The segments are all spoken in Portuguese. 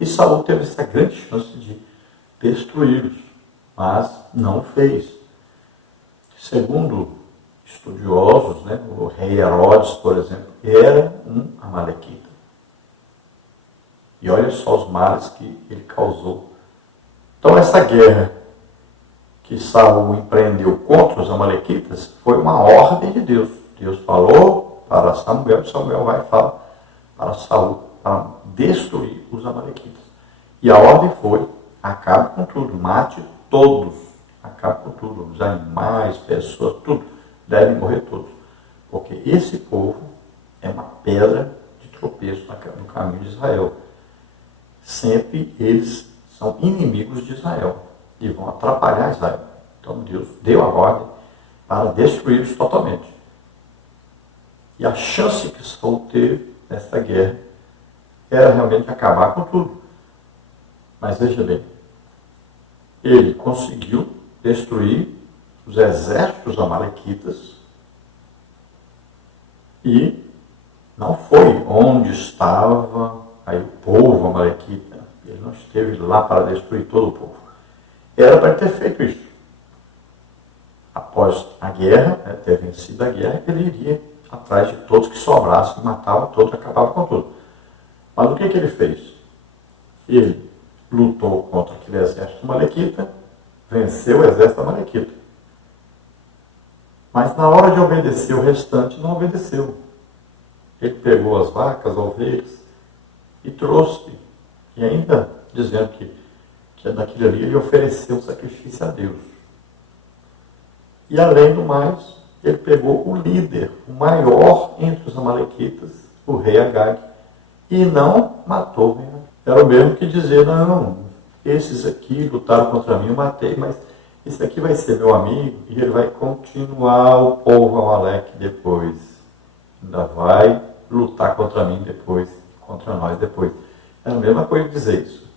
E Saul teve essa grande chance de destruí-los, mas não o fez. Segundo estudiosos, né, o rei Herodes, por exemplo, era um amalequita. E olha só os males que ele causou. Então essa guerra que Saul empreendeu contra os amalequitas foi uma ordem de Deus. Deus falou para Samuel, Samuel vai falar para Saul, para destruir os amalequitas. E a ordem foi, acabe com tudo, mate todos, acabe com tudo, os animais, pessoas, tudo, devem morrer todos. Porque esse povo é uma pedra de tropeço no caminho de Israel. Sempre eles são inimigos de Israel e vão atrapalhar Israel. Então Deus deu a ordem para destruí-los totalmente. E a chance que Saul teve nessa guerra era realmente acabar com tudo. Mas veja bem, ele conseguiu destruir os exércitos amalequitas e não foi onde estava aí o povo amalequita. Ele não esteve lá para destruir todo o povo. Era para ter feito isso. Após a guerra, ter vencido a guerra, ele iria atrás de todos que sobrassem, matava todos, acabava com tudo. Mas o que ele fez? Ele lutou contra aquele exército amalequita, venceu o exército amalequita. Mas na hora de obedecer o restante, não obedeceu. Ele pegou as vacas, as ovelhas e trouxe. E ainda dizendo que daquilo ali ele ofereceu um sacrifício a Deus. E além do mais, ele pegou o líder, o maior entre os amalequitas, o rei Agag, e não matou o rei Agag. Era o mesmo que dizer, não, esses aqui lutaram contra mim, eu matei, mas esse aqui vai ser meu amigo e ele vai continuar o povo Amaleque depois. Ainda vai lutar contra mim depois, contra nós depois. É a mesma coisa dizer isso.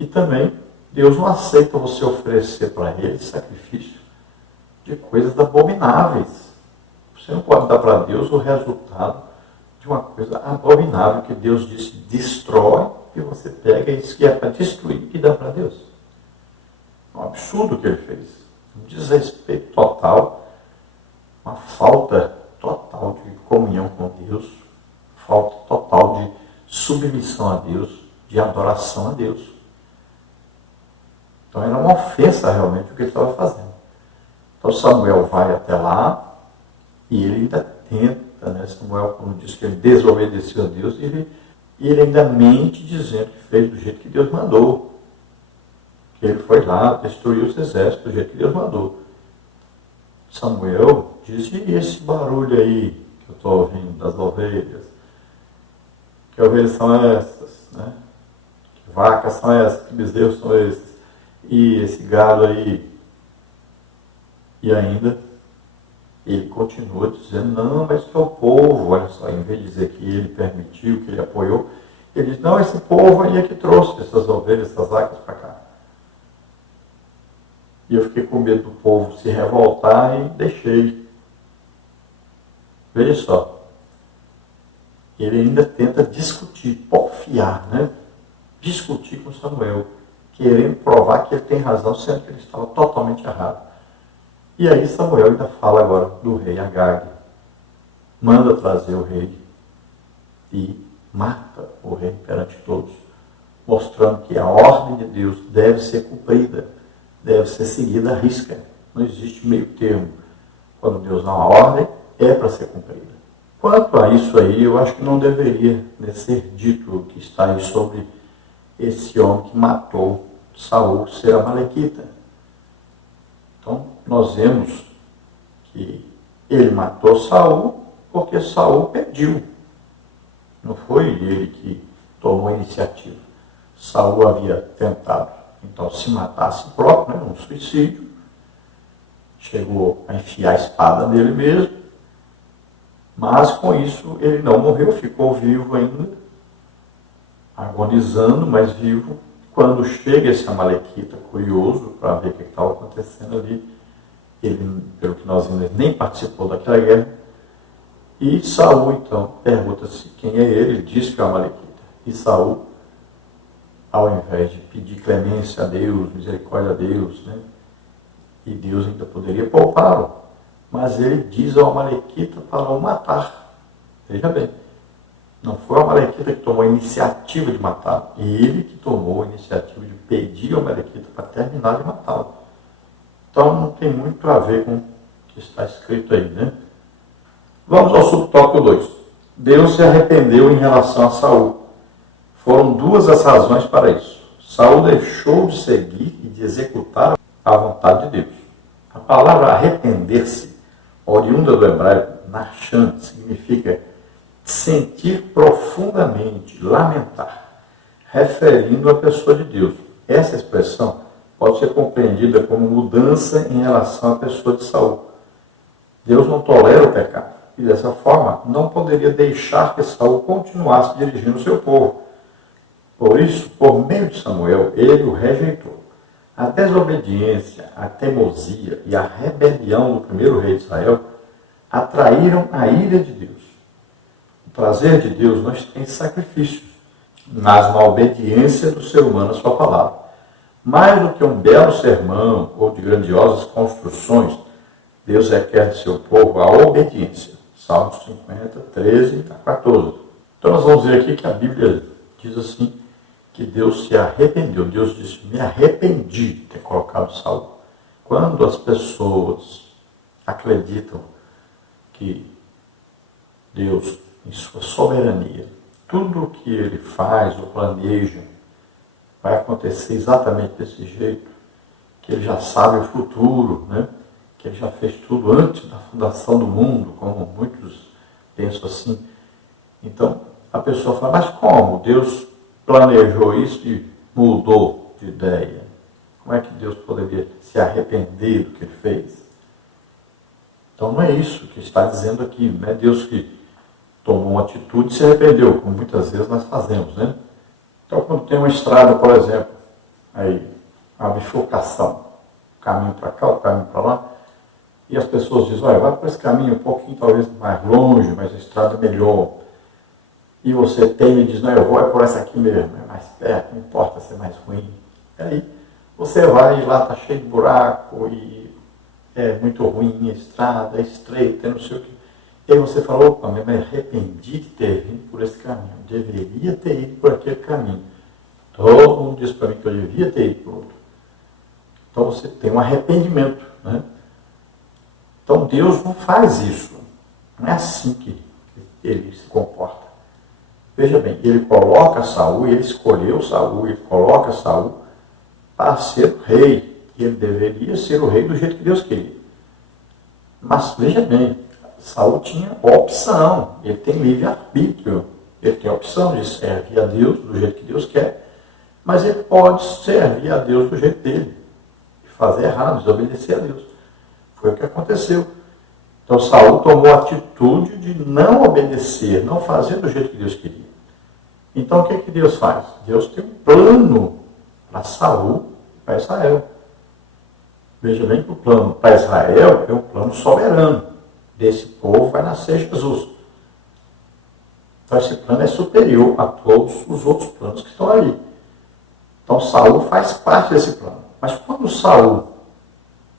E também, Deus não aceita você oferecer para ele sacrifício de coisas abomináveis. Você não pode dar para Deus o resultado de uma coisa abominável que Deus disse, destrói, e você pega isso que é para destruir e dá para Deus. É um absurdo o que ele fez. Um desrespeito total, uma falta total de comunhão com Deus, falta total de submissão a Deus, de adoração a Deus. Então era uma ofensa realmente o que ele estava fazendo. Então Samuel vai até lá e ele ainda tenta, né? Samuel, como diz que ele desobedeceu a Deus, e ele ainda mente dizendo que fez do jeito que Deus mandou. Que ele foi lá, destruiu os exércitos do jeito que Deus mandou. Samuel diz, e esse barulho aí que eu estou ouvindo das ovelhas? Que ovelhas são essas? Né? Que vacas são essas? Que bezerros são esses? E esse gado aí? E ainda ele continua dizendo, não, mas é o povo, olha só, em vez de dizer que ele permitiu, que ele apoiou, ele diz, não, esse povo aí é que trouxe essas ovelhas, essas vacas para cá. E eu fiquei com medo do povo se revoltar e deixei. Veja só, ele ainda tenta discutir, porfiar, né? Discutir com Samuel, querendo provar que ele tem razão, sendo que ele estava totalmente errado. E aí Samuel ainda fala agora do rei Agag, manda trazer o rei e mata o rei perante todos, mostrando que a ordem de Deus deve ser cumprida, deve ser seguida à risca. Não existe meio termo. Quando Deus dá uma ordem, é para ser cumprida. Quanto a isso aí, eu acho que não deveria ser dito o que está aí sobre esse homem que matou Saul, ser amalequita. Então, nós vemos que ele matou Saul porque Saul pediu. Não foi ele que tomou a iniciativa. Saul havia tentado, então, se matar a si próprio, né, um suicídio. Chegou a enfiar a espada nele mesmo. Mas, com isso, ele não morreu, ficou vivo ainda, agonizando, mas vivo. Quando chega esse amalequita curioso para ver o que estava acontecendo ali, ele, pelo que nós vimos, nem participou daquela guerra. E Saul, então, pergunta-se quem é ele diz que é o amalequita. E Saul ao invés de pedir clemência a Deus, misericórdia a Deus, né? E Deus ainda poderia poupá-lo, mas ele diz ao Amalequita para o matar. Veja bem, não foi o Amalequita que tomou a iniciativa de matá-lo, ele que tomou a iniciativa de pedir ao Amalequita para terminar de matá-lo. Então não tem muito a ver com o que está escrito aí, né? Vamos ao subtópico 2. Deus se arrependeu em relação a Saul. Foram duas as razões para isso. Saul deixou de seguir e de executar a vontade de Deus. A palavra arrepender-se, oriunda do hebraico, nachan, significa sentir profundamente, lamentar, referindo à pessoa de Deus. Essa expressão pode ser compreendida como mudança em relação à pessoa de Saul. Deus não tolera o pecado e, dessa forma, não poderia deixar que Saul continuasse dirigindo o seu povo. Por isso, por meio de Samuel, ele o rejeitou. A desobediência, a teimosia e a rebelião do primeiro rei de Israel atraíram a ira de Deus. O prazer de Deus não está em sacrifícios, mas na obediência do ser humano à sua palavra. Mais do que um belo sermão ou de grandiosas construções, Deus requer de seu povo a obediência. Salmos 50, 13 a 14. Então nós vamos ver aqui que a Bíblia diz assim, que Deus se arrependeu. Deus disse, me arrependi de ter colocado Saul. Quando as pessoas acreditam que Deus, em sua soberania, tudo o que ele faz ou planeja vai acontecer exatamente desse jeito, que ele já sabe o futuro, né? Que ele já fez tudo antes da fundação do mundo, como muitos pensam assim. Então, a pessoa fala, mas como? Deus planejou isso e mudou de ideia. Como é que Deus poderia se arrepender do que ele fez? Então não é isso que está dizendo aqui. Não é Deus que tomou uma atitude e se arrependeu, como muitas vezes nós fazemos, né? Então quando tem uma estrada, por exemplo, aí, uma bifurcação, o caminho para cá, o caminho para lá, e as pessoas dizem, olha, vai por esse caminho um pouquinho talvez mais longe, mas a estrada é melhor. E você tem e diz, não, eu vou é por essa aqui mesmo, é mais perto, não importa ser mais ruim. E aí você vai e lá está cheio de buraco e é muito ruim a estrada, é estreita, não sei o quê. E aí você fala, opa, eu me arrependi de ter vindo por esse caminho, eu deveria ter ido por aquele caminho. Todo mundo diz para mim que eu devia ter ido por outro. Então você tem um arrependimento, né? Então Deus não faz isso. Não é assim que ele se comporta. Veja bem, ele coloca Saul, ele escolheu Saul, ele coloca Saul para ser o rei. E ele deveria ser o rei do jeito que Deus queria. Mas veja bem, Saul tinha opção, ele tem livre-arbítrio. Ele tem a opção de servir a Deus do jeito que Deus quer, mas ele pode servir a Deus do jeito dele. E fazer errado, desobedecer a Deus. Foi o que aconteceu. Então Saul tomou a atitude de não obedecer, não fazer do jeito que Deus queria. Então o que Deus faz? Deus tem um plano para Saul e para Israel. Veja bem que o plano para Israel é um plano soberano. Desse povo vai nascer Jesus. Então esse plano é superior a todos os outros planos que estão aí. Então Saul faz parte desse plano. Mas quando Saul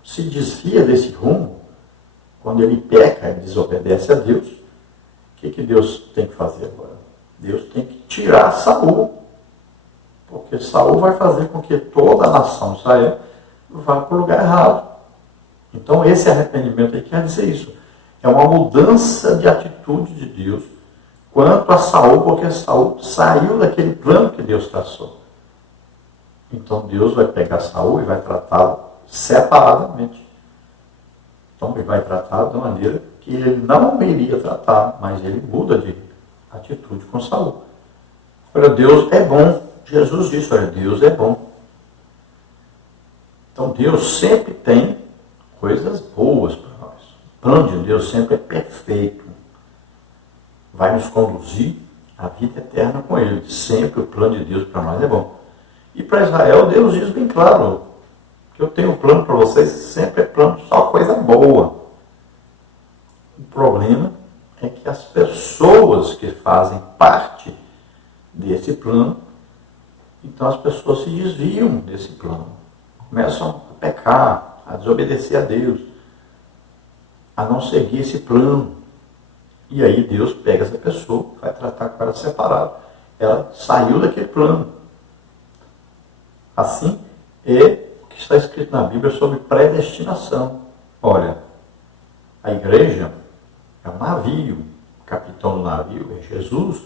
se desvia desse rumo, quando ele peca e desobedece a Deus, o que Deus tem que fazer agora? Deus tem que tirar Saul, porque Saul vai fazer com que toda a nação de Israel vá para o lugar errado. Então esse arrependimento aí quer dizer isso. É uma mudança de atitude de Deus quanto a Saul, porque Saul saiu daquele plano que Deus traçou. Então Deus vai pegar Saul e vai tratá-lo separadamente. Então ele vai tratar da maneira que ele não iria tratar, mas ele muda de atitude com Saul. Olha, Deus é bom. Jesus disse, olha, Deus é bom. Então Deus sempre tem coisas boas para nós. O plano de Deus sempre é perfeito. Vai nos conduzir à vida eterna com Ele. Sempre o plano de Deus para nós é bom. E para Israel, Deus diz bem claro, que eu tenho um plano para vocês, sempre é plano, só coisa boa. O problema é que as pessoas que fazem parte desse plano, Então as pessoas se desviam desse plano, começam a pecar, a desobedecer a Deus, a não seguir esse plano. E aí Deus pega essa pessoa, vai tratar com ela separado. Ela saiu daquele plano. Assim é o que está escrito na Bíblia sobre predestinação. Olha, a igreja é um navio, o capitão do navio é Jesus,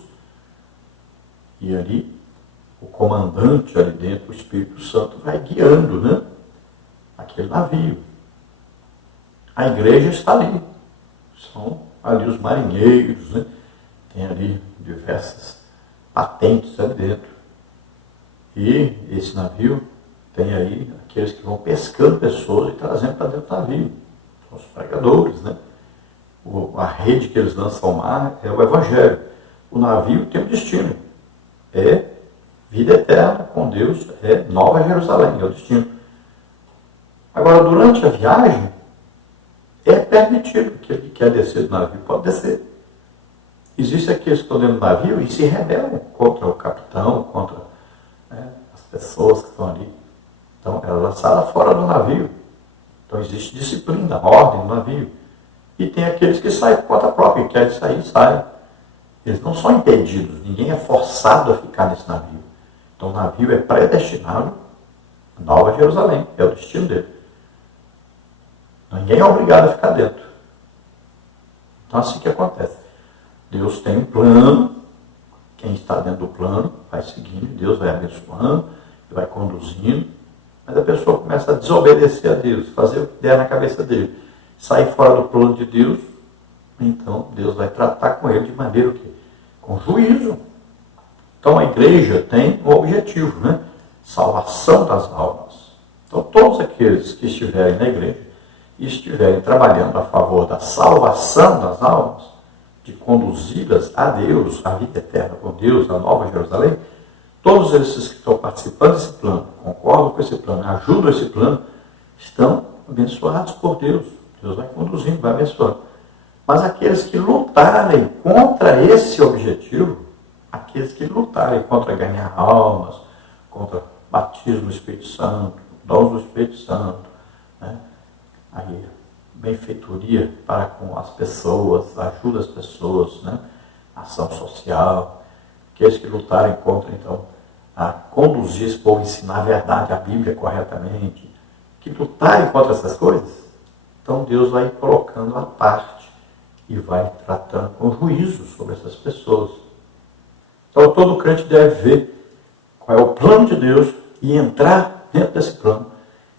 e ali o comandante ali dentro, o Espírito Santo, vai guiando, né, aquele navio. A igreja está ali, são ali os marinheiros, né, tem ali diversas patentes ali dentro. E esse navio tem aí aqueles que vão pescando pessoas e trazendo para dentro do navio. São os pregadores, né? A rede que eles lançam ao mar é o Evangelho. O navio tem um destino. É vida eterna com Deus, é Nova Jerusalém, é o destino. Agora, durante a viagem, é permitido que ele quer descer do navio, pode descer. Existem aqueles que estão dentro do navio e se rebelam contra o capitão, contra as pessoas que estão ali. Então, ela é lançada fora do navio. Então, existe disciplina, ordem no navio. E tem aqueles que saem por conta própria, que querem sair, saem. Eles não são impedidos, ninguém é forçado a ficar nesse navio. Então, o navio é predestinado a Nova Jerusalém, é o destino dele. Ninguém é obrigado a ficar dentro. Então, assim que acontece. Deus tem um plano, quem está dentro do plano vai seguindo, Deus vai abençoando, vai conduzindo, mas a pessoa começa a desobedecer a Deus, fazer o que der na cabeça dele, sair fora do plano de Deus, então Deus vai tratar com ele de maneira o quê? Com juízo. Então a igreja tem um objetivo, né? Salvação das almas. Então todos aqueles que estiverem na igreja e estiverem trabalhando a favor da salvação das almas, de conduzi-las a Deus, a vida eterna com Deus, a Nova Jerusalém, todos esses que estão participando desse plano, concordam com esse plano, ajudam esse plano, estão abençoados por Deus. Deus vai conduzindo, vai abençoando. Mas aqueles que lutarem contra esse objetivo, aqueles que lutarem contra ganhar almas, contra batismo do Espírito Santo, dons do Espírito Santo, né? Aí, benfeitoria para com as pessoas, ajuda as pessoas, né? Ação social, aqueles que lutarem contra, então, a conduzir esse povo, ensinar a verdade, a Bíblia corretamente, que lutarem contra essas coisas, então Deus vai colocando à parte e vai tratando com juízo sobre essas pessoas. Então todo crente deve ver qual é o plano de Deus e entrar dentro desse plano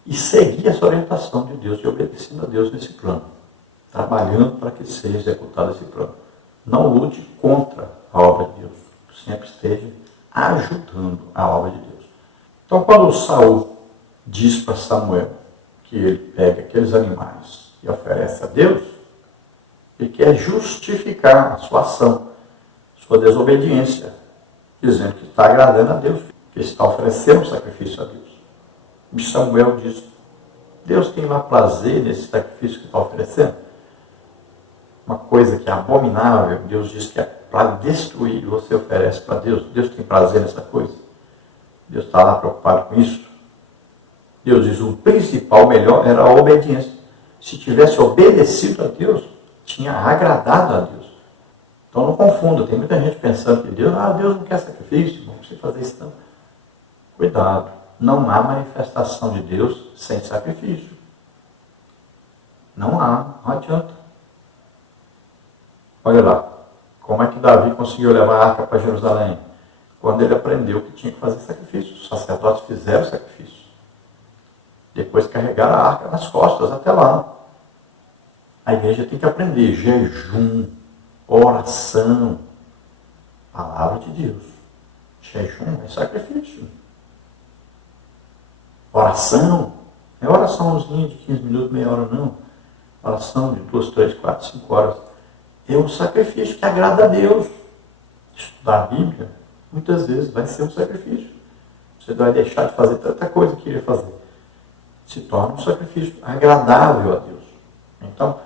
e seguir essa orientação de Deus e obedecendo a Deus nesse plano, trabalhando para que seja executado esse plano. Não lute contra a obra de Deus, sempre esteja ajudando a obra de Deus. Então quando Saul diz para Samuel que ele pega aqueles animais e oferece a Deus, ele quer justificar a sua ação, sua desobediência, dizendo que está agradando a Deus, que está oferecendo um sacrifício a Deus. E Samuel diz, Deus tem lá prazer nesse sacrifício que está oferecendo? Uma coisa que é abominável, Deus diz que é para destruir, você oferece para Deus. Deus tem prazer nessa coisa? Deus está lá preocupado com isso? Deus diz, o principal, melhor, era a obediência. Se tivesse obedecido a Deus, tinha agradado a Deus. Então não confunda, tem muita gente pensando que Deus não quer sacrifício, não precisa fazer isso não. Cuidado, não há manifestação de Deus sem sacrifício. Não adianta. Olha lá, como é que Davi conseguiu levar a arca para Jerusalém? Quando ele aprendeu que tinha que fazer sacrifício. Os sacerdotes fizeram sacrifício. Depois carregaram a arca nas costas até lá. A igreja tem que aprender jejum, oração, palavra de Deus. Jejum é sacrifício. Oração, não é oraçãozinha de 15 minutos, meia hora, não. Oração de 2, 3, 4, 5 horas. É um sacrifício que agrada a Deus. Estudar a Bíblia, muitas vezes, vai ser um sacrifício. Você vai deixar de fazer tanta coisa que queria fazer. Se torna um sacrifício agradável a Deus. Então,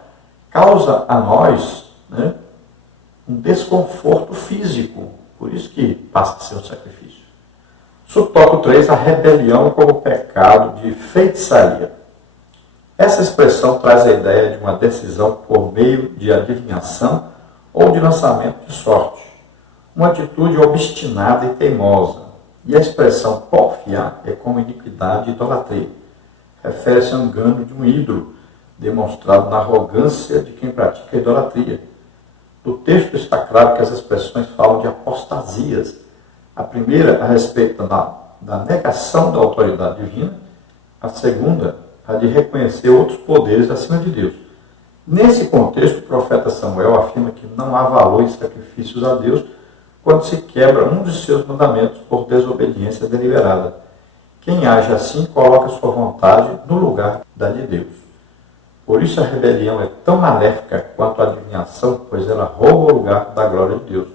causa a nós, né, um desconforto físico. Por isso que passa a ser um sacrifício. Subtópico 3, a rebelião como pecado de feitiçaria. Essa expressão traz a ideia de uma decisão por meio de adivinhação ou de lançamento de sorte, uma atitude obstinada e teimosa. E a expressão porfiar é como iniquidade e idolatria. Refere-se ao engano de um ídolo, demonstrado na arrogância de quem pratica a idolatria. Do texto está claro que as expressões falam de apostasias. A primeira a respeito da negação da autoridade divina, a segunda a de reconhecer outros poderes acima de Deus. Nesse contexto, o profeta Samuel afirma que não há valor em sacrifícios a Deus quando se quebra um de seus mandamentos por desobediência deliberada. Quem age assim coloca sua vontade no lugar da de Deus. Por isso a rebelião é tão maléfica quanto a adivinhação, pois ela rouba o lugar da glória de Deus.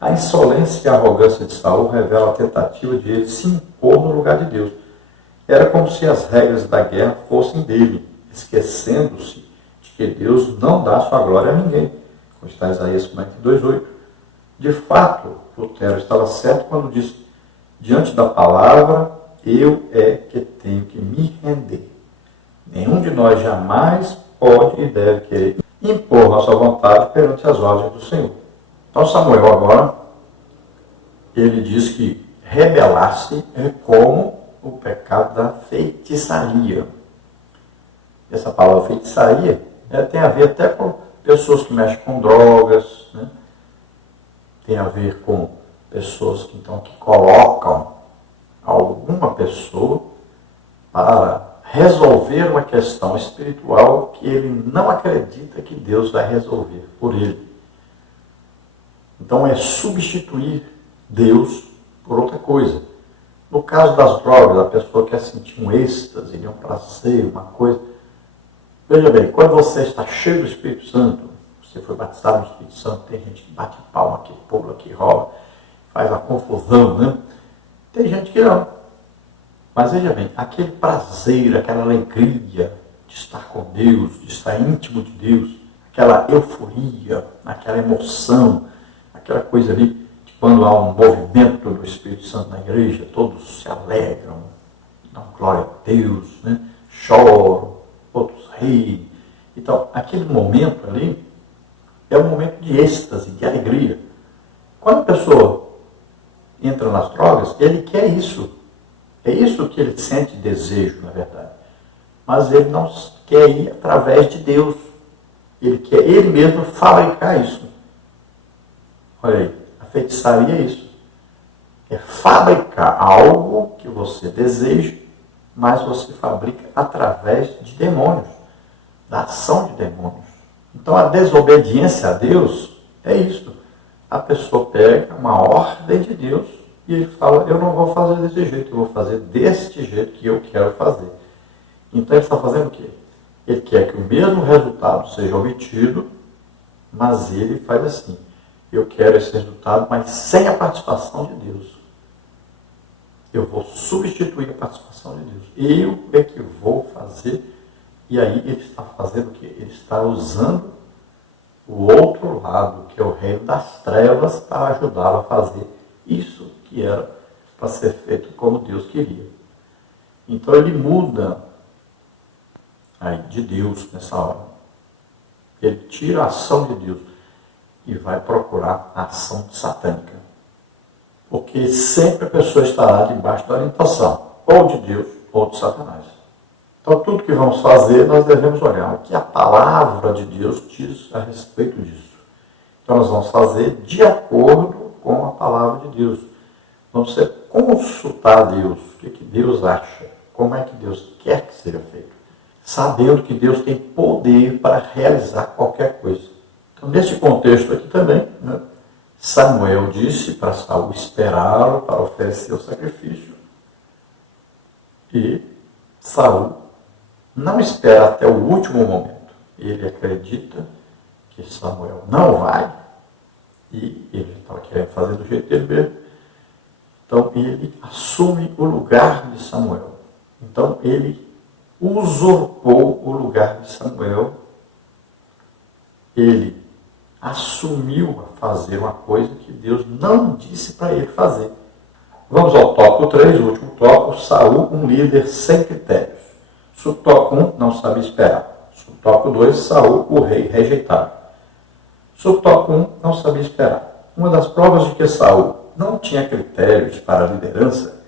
A insolência e a arrogância de Saul revelam a tentativa de ele se impor no lugar de Deus. Era como se as regras da guerra fossem dele, esquecendo-se de que Deus não dá sua glória a ninguém, como está em Isaías 42:8. De fato, Lutero estava certo quando disse: diante da palavra, eu é que tenho que me render. Nenhum de nós jamais pode e deve querer impor nossa vontade perante as ordens do Senhor. Então Samuel agora, ele diz que rebelar-se é como o pecado da feitiçaria. Essa palavra feitiçaria tem a ver até com pessoas que mexem com drogas, né? Tem a ver com pessoas que colocam alguma pessoa para resolver uma questão espiritual que ele não acredita que Deus vai resolver por ele. Então é substituir Deus por outra coisa. No caso das drogas, a pessoa quer sentir um êxtase, um prazer, uma coisa. Veja bem, quando você está cheio do Espírito Santo, você foi batizado no Espírito Santo, tem gente que bate palma, que pula, que rola, faz a confusão, né? Tem gente que não. Mas veja bem, aquele prazer, aquela alegria de estar com Deus, de estar íntimo de Deus, aquela euforia, aquela emoção, aquela coisa ali, de quando há um movimento do Espírito Santo na igreja, todos se alegram, dão glória a Deus, né? Choram, outros riem. Então, aquele momento ali é um momento de êxtase, de alegria. Quando a pessoa entra nas drogas, ele quer isso. É isso que ele sente desejo, na verdade. Mas ele não quer ir através de Deus. Ele quer ele mesmo fabricar isso. Olha aí, a feitiçaria é isso. É fabricar algo que você deseja, mas você fabrica através de demônios, da ação de demônios. Então a desobediência a Deus é isso. A pessoa pega uma ordem de Deus e ele fala: eu não vou fazer desse jeito, eu vou fazer deste jeito que eu quero fazer. Então ele está fazendo o quê? Ele quer que o mesmo resultado seja obtido, mas ele faz assim: eu quero esse resultado, mas sem a participação de Deus. Eu vou substituir a participação de Deus. Eu é que vou fazer. E aí ele está fazendo o quê? Ele está usando o outro lado, que é o reino das trevas, para ajudá-lo a fazer isso que era para ser feito como Deus queria. Então ele muda aí de Deus nessa hora. Ele tira a ação de Deus e vai procurar a ação satânica. Porque sempre a pessoa estará debaixo da orientação, ou de Deus, ou de Satanás. Então, tudo que vamos fazer, nós devemos olhar o que a palavra de Deus diz a respeito disso. Então, nós vamos fazer de acordo com a palavra de Deus. Vamos consultar Deus, o que Deus acha, como é que Deus quer que seja feito. Sabendo que Deus tem poder para realizar qualquer coisa. Então, nesse contexto aqui também, né, Samuel disse para Saul esperá-lo para oferecer o sacrifício. E Saul não espera até o último momento. Ele acredita que Samuel não vai. E ele estava querendo fazer do jeito dele mesmo. Então ele assume o lugar de Samuel. Então ele usurpou o lugar de Samuel. Ele assumiu a fazer uma coisa que Deus não disse para ele fazer. Vamos ao tópico 3, o último tópico, Saul, um líder sem critérios. Subtópico 1, não sabia esperar. Subtópico 2, Saul, o rei rejeitado. Subtópico 1, não sabia esperar. Uma das provas de que Saul não tinha critérios para a liderança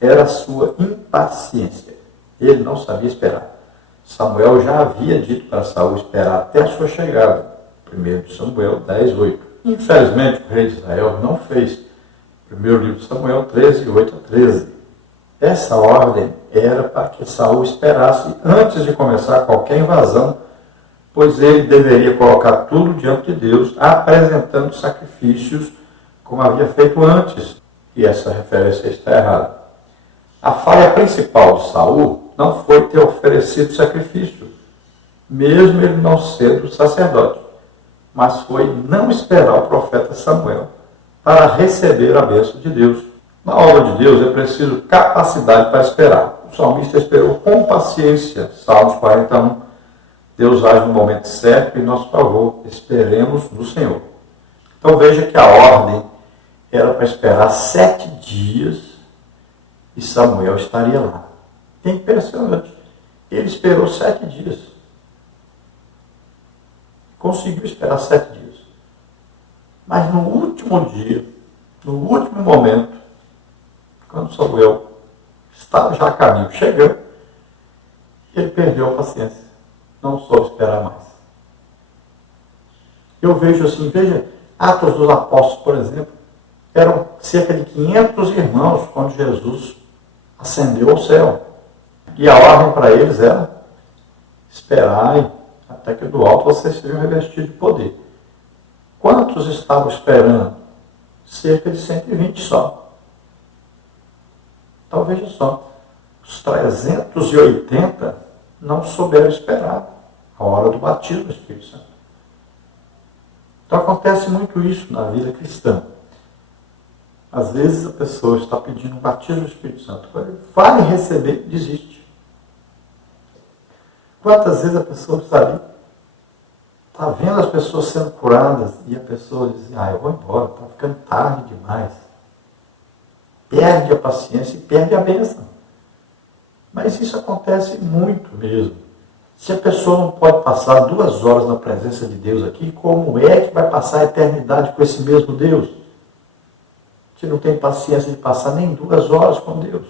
era a sua impaciência. Ele não sabia esperar. Samuel já havia dito para Saul esperar até a sua chegada. 1 Samuel 10, 8. Infelizmente, o rei de Israel não fez. Primeiro livro de Samuel 13, 8 a 13. Essa ordem era para que Saul esperasse antes de começar qualquer invasão, pois ele deveria colocar tudo diante de Deus, apresentando sacrifícios como havia feito antes. E essa referência está errada. A falha principal de Saul não foi ter oferecido sacrifício, mesmo ele não sendo sacerdote, mas foi não esperar o profeta Samuel para receber a bênção de Deus. Na obra de Deus é preciso capacidade para esperar. O salmista esperou com paciência. Salmos 41. Deus age no momento certo em nosso favor. Esperemos no Senhor. Então veja que a ordem era para esperar 7 dias e Samuel estaria lá. É impressionante. Ele esperou 7 dias. Conseguiu esperar 7 dias. Mas no último dia, no último momento, quando Samuel estava já a caminho, chegando, ele perdeu a paciência. Não soube esperar mais. Eu vejo assim, veja, Atos dos Apóstolos, por exemplo, eram cerca de 500 irmãos quando Jesus ascendeu ao céu. E a ordem para eles era esperarem até que do alto vocês sejam revestidos de poder. Quantos estavam esperando? Cerca de 120 só. Então veja só, os 380 não souberam esperar a hora do batismo do Espírito Santo. Então acontece muito isso na vida cristã. Às vezes a pessoa está pedindo um batismo do Espírito Santo, vai receber e desiste. Quantas vezes a pessoa está ali, está vendo as pessoas sendo curadas e a pessoa diz, eu vou embora, está ficando tarde demais. Perde a paciência e perde a bênção. Mas isso acontece muito mesmo. Se a pessoa não pode passar 2 horas na presença de Deus aqui, como é que vai passar a eternidade com esse mesmo Deus? Se não tem paciência de passar nem 2 horas com Deus.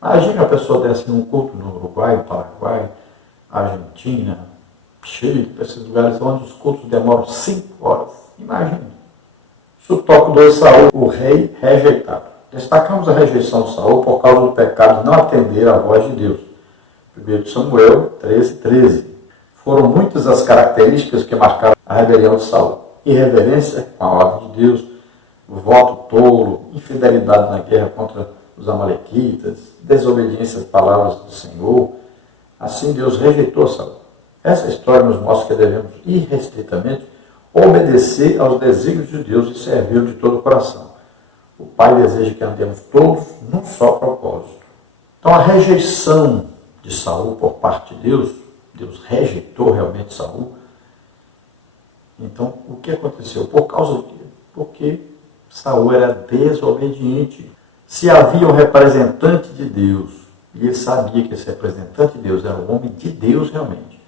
Imagina a pessoa desse num culto no Uruguai, Paraguai, Argentina, Chile, esses lugares onde os cultos demoram 5 horas. Imagina. Subtópico 2, Saul, o rei rejeitado. Destacamos a rejeição de Saul por causa do pecado de não atender à voz de Deus. 1 Samuel 13, 13. Foram muitas as características que marcaram a rebelião de Saul. Irreverência com a ordem de Deus, voto tolo, infidelidade na guerra contra os amalequitas, desobediência às palavras do Senhor. Assim Deus rejeitou Saul. Essa história nos mostra que devemos irrestritamente obedecer aos desígnios de Deus e servi-lo de todo o coração. O Pai deseja que andemos todos num só propósito. Então a rejeição de Saul por parte de Deus, Deus rejeitou realmente Saul. Então o que aconteceu? Por causa de quê? Porque Saul era desobediente. Se havia um representante de Deus, e ele sabia que esse representante de Deus era um homem de Deus realmente,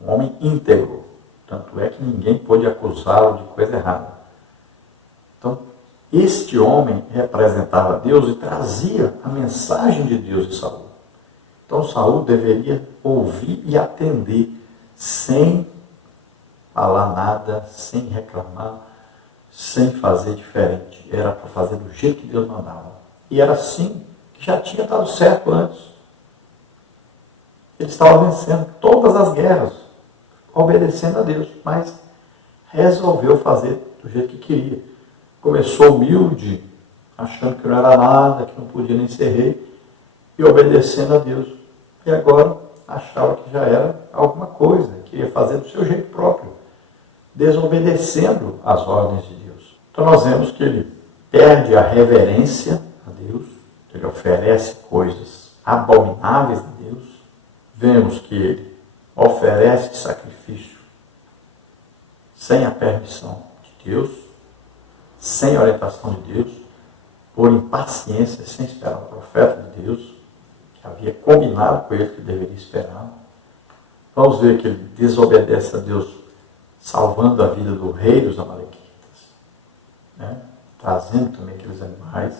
um homem íntegro, tanto é que ninguém pôde acusá-lo de coisa errada. Então, este homem representava Deus e trazia a mensagem de Deus de Saul. Então, Saul deveria ouvir e atender, sem falar nada, sem reclamar, sem fazer diferente. Era para fazer do jeito que Deus mandava. E era assim que já tinha dado certo antes. Ele estava vencendo todas as guerras, obedecendo a Deus, mas resolveu fazer do jeito que queria. Começou humilde, achando que não era nada, que não podia nem ser rei, e obedecendo a Deus. E agora achava que já era alguma coisa, queria fazer do seu jeito próprio, desobedecendo as ordens de Deus. Então nós vemos que ele perde a reverência a Deus, ele oferece coisas abomináveis a Deus. Vemos que ele oferece sacrifício sem a permissão de Deus, sem a orientação de Deus, por impaciência, sem esperar o profeta de Deus, que havia combinado com ele que deveria esperar. Vamos ver que ele desobedece a Deus, salvando a vida do rei dos amalequitas, né? Trazendo também aqueles animais.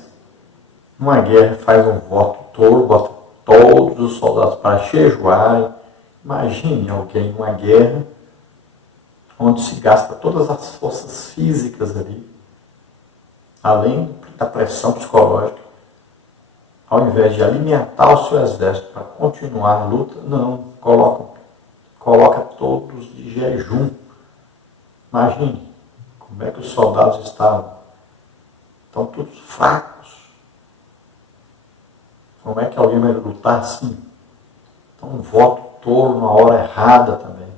Numa guerra faz um voto tolo, bota todos os soldados para jejuarem. Imagine alguém numa guerra, onde se gasta todas as forças físicas ali, além da pressão psicológica, ao invés de alimentar o seu exército para continuar a luta, não, coloca todos de jejum. Imagine como é que os soldados estavam. Estão todos fracos. Como é que alguém vai lutar assim? Então, um voto tolo na hora errada também.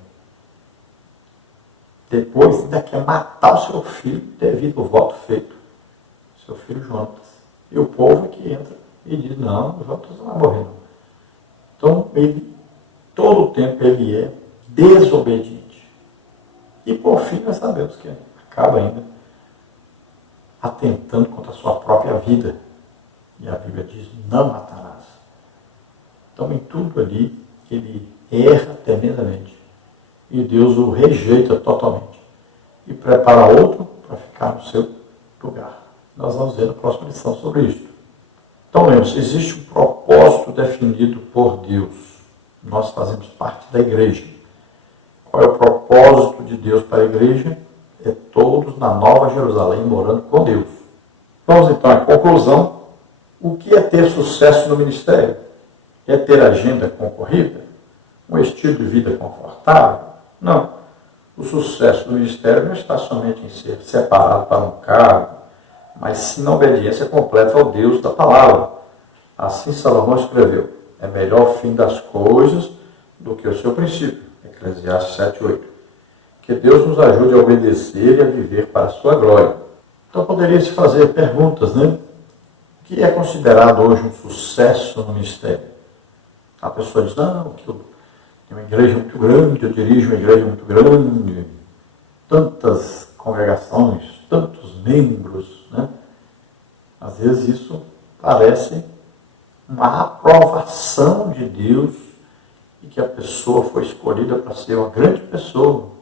Depois ainda quer matar o seu filho devido ao voto feito. Seu filho Jonatas. E o povo que entra e diz, não, o Jonatas não vai morrer não. Então, todo o tempo ele é desobediente. E por fim nós sabemos que acaba ainda atentando contra a sua própria vida. E a Bíblia diz, não matarás. Então em tudo ali, ele erra tremendamente. E Deus o rejeita totalmente. E prepara outro para ficar no seu lugar. Nós vamos ver na próxima lição sobre isso. Então lembre-se, existe um propósito definido por Deus. Nós fazemos parte da igreja. Qual é o propósito de Deus para a igreja? É todos na Nova Jerusalém morando com Deus. Vamos então à conclusão. O que é ter sucesso no ministério? É ter agenda concorrida? Um estilo de vida confortável? Não. O sucesso do ministério não está somente em ser separado para um cargo, mas sim na obediência completa ao Deus da palavra. Assim Salomão escreveu, é melhor o fim das coisas do que o seu princípio. Eclesiastes 7:8. Que Deus nos ajude a obedecer e a viver para a sua glória. Então poderia-se fazer perguntas, né? O que é considerado hoje um sucesso no ministério? A pessoa diz, não, que eu tenho uma igreja muito grande, eu dirijo uma igreja muito grande, tantas congregações, tantos membros, né? Às vezes isso parece uma aprovação de Deus e que a pessoa foi escolhida para ser uma grande pessoa.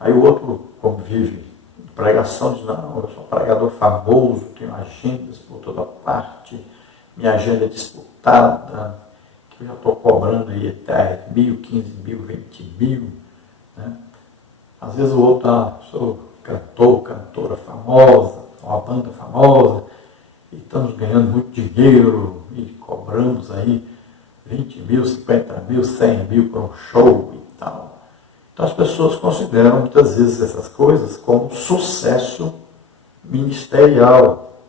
Aí o outro, como vive de pregação, diz, não, eu sou um pregador famoso, tenho agendas por toda parte, minha agenda é disputada, que eu já estou cobrando aí 10 mil, 15 mil, 20 mil. Né? Às vezes o outro, sou cantor, cantora famosa, uma banda famosa, e estamos ganhando muito dinheiro, e cobramos aí 20 mil, 50 mil, 100 mil para um show e tal. Então as pessoas consideram muitas vezes essas coisas como sucesso ministerial.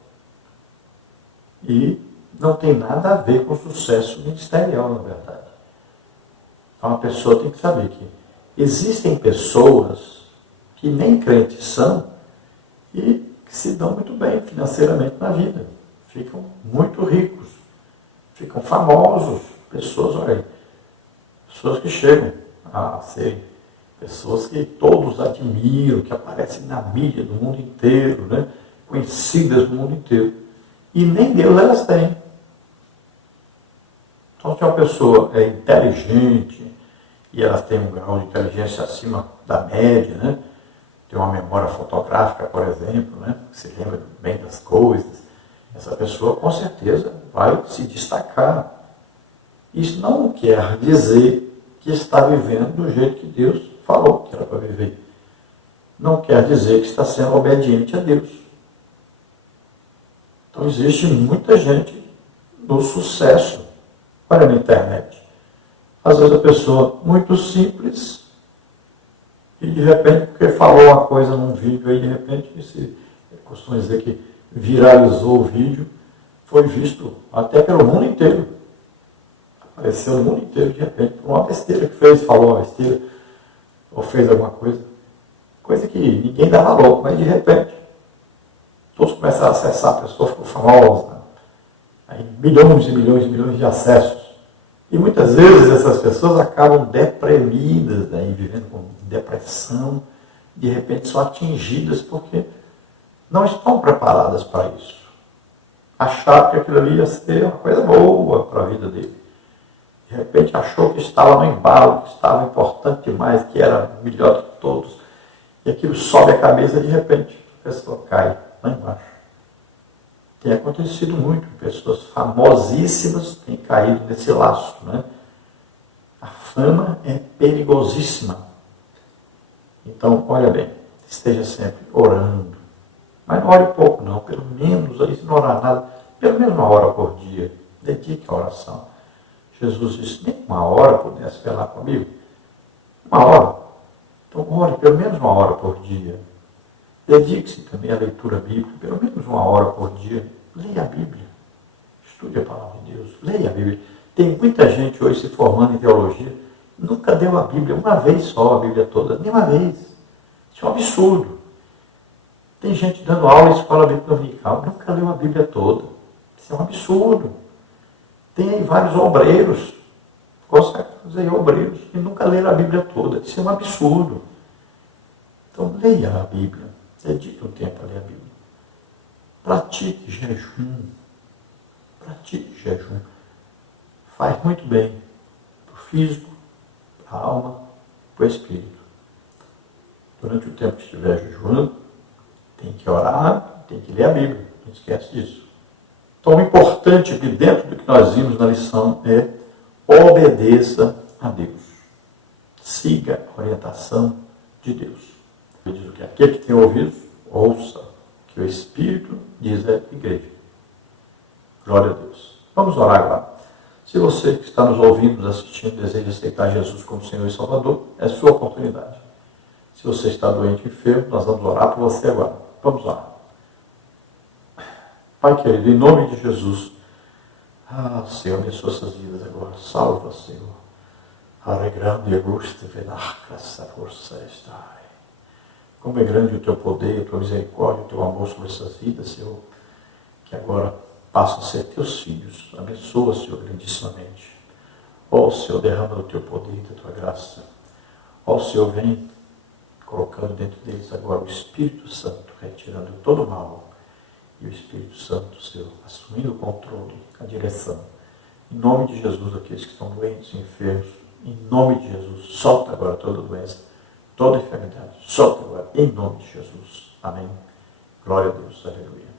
E não tem nada a ver com sucesso ministerial, na verdade. Então a pessoa tem que saber que existem pessoas que nem crentes são e que se dão muito bem financeiramente na vida. Ficam muito ricos, ficam famosos. Pessoas, olha aí, pessoas que chegam a ser pessoas que todos admiram, que aparecem na mídia do mundo inteiro, né? Conhecidas do mundo inteiro. E nem Deus elas têm. Então, se uma pessoa é inteligente, e ela tem um grau de inteligência acima da média, né? Tem uma memória fotográfica, por exemplo, né? Que se lembra bem das coisas, essa pessoa com certeza vai se destacar. Isso não quer dizer que está vivendo do jeito que Deus falou que era para viver. Não quer dizer que está sendo obediente a Deus. Então existe muita gente no sucesso. Olha na internet. Às vezes a pessoa muito simples e de repente, porque falou uma coisa num vídeo aí, de repente, se costuma dizer que viralizou o vídeo, foi visto até pelo mundo inteiro. Apareceu no mundo inteiro, de repente, por uma besteira que fez, falou uma besteira, ou fez alguma coisa. Coisa que ninguém dá valor, mas de repente, todos começaram a acessar, a pessoa ficou famosa. Aí, milhões e milhões e milhões de acessos. E muitas vezes essas pessoas acabam deprimidas, aí, vivendo com depressão, de repente são atingidas porque não estão preparadas para isso. achava que aquilo ali ia ser uma coisa boa para a vida dele. De repente achou que estava no embalo, que estava importante demais, que era melhor que todos. E aquilo sobe a cabeça e de repente a pessoa cai lá embaixo. Tem acontecido muito, pessoas famosíssimas têm caído nesse laço. Né? A fama é perigosíssima. Então, olha bem, esteja sempre orando. Mas não ore pouco não, pelo menos, aí se não orar nada, pelo menos 1 hora por dia. Dedique a oração. Jesus disse, nem 1 hora pudesse falar comigo. 1 hora. Então, ore pelo menos 1 hora por dia. Dedique-se também à leitura bíblica, pelo menos 1 hora por dia. Leia a Bíblia. Estude a palavra de Deus. Leia a Bíblia. Tem muita gente hoje se formando em teologia, nunca leu a Bíblia, uma vez só a Bíblia toda, nem uma vez. Isso é um absurdo. Tem gente dando aula em escola bíblica dominical, nunca leu a Bíblia toda. Isso é um absurdo. Tem aí vários obreiros, consagrados aí obreiros, que nunca leram a Bíblia toda. Isso é um absurdo. Então, leia a Bíblia. Dedique um tempo a ler a Bíblia. Pratique jejum. Pratique jejum. Faz muito bem para o físico, para a alma, para o espírito. Durante o tempo que estiver jejuando, tem que orar, tem que ler a Bíblia. Não esquece disso. Então, o importante aqui dentro do que nós vimos na lição é obedeça a Deus. Siga a orientação de Deus. Ele diz o que? Aquele que tem ouvidos, ouça o que o Espírito diz à igreja. Glória a Deus. Vamos orar agora. Se você que está nos ouvindo, nos assistindo, deseja aceitar Jesus como Senhor e Salvador, é sua oportunidade. Se você está doente e enfermo, nós vamos orar por você agora. Vamos orar. Pai querido, em nome de Jesus, Senhor, abençoa essas vidas agora. Salva, Senhor. Como é grande o teu poder, a tua misericórdia, o teu amor sobre essas vidas, Senhor, que agora passam a ser teus filhos. Abençoa, Senhor, grandissimamente. Ó, Senhor, derrama o teu poder e a tua graça. Ó, Senhor, vem colocando dentro deles agora o Espírito Santo, retirando todo o mal. E o Espírito Santo, Senhor, assumindo o controle, a direção. Em nome de Jesus, aqueles que estão doentes, enfermos, em nome de Jesus, solta agora toda doença, toda enfermidade. Solta agora, em nome de Jesus. Amém. Glória a Deus. Aleluia.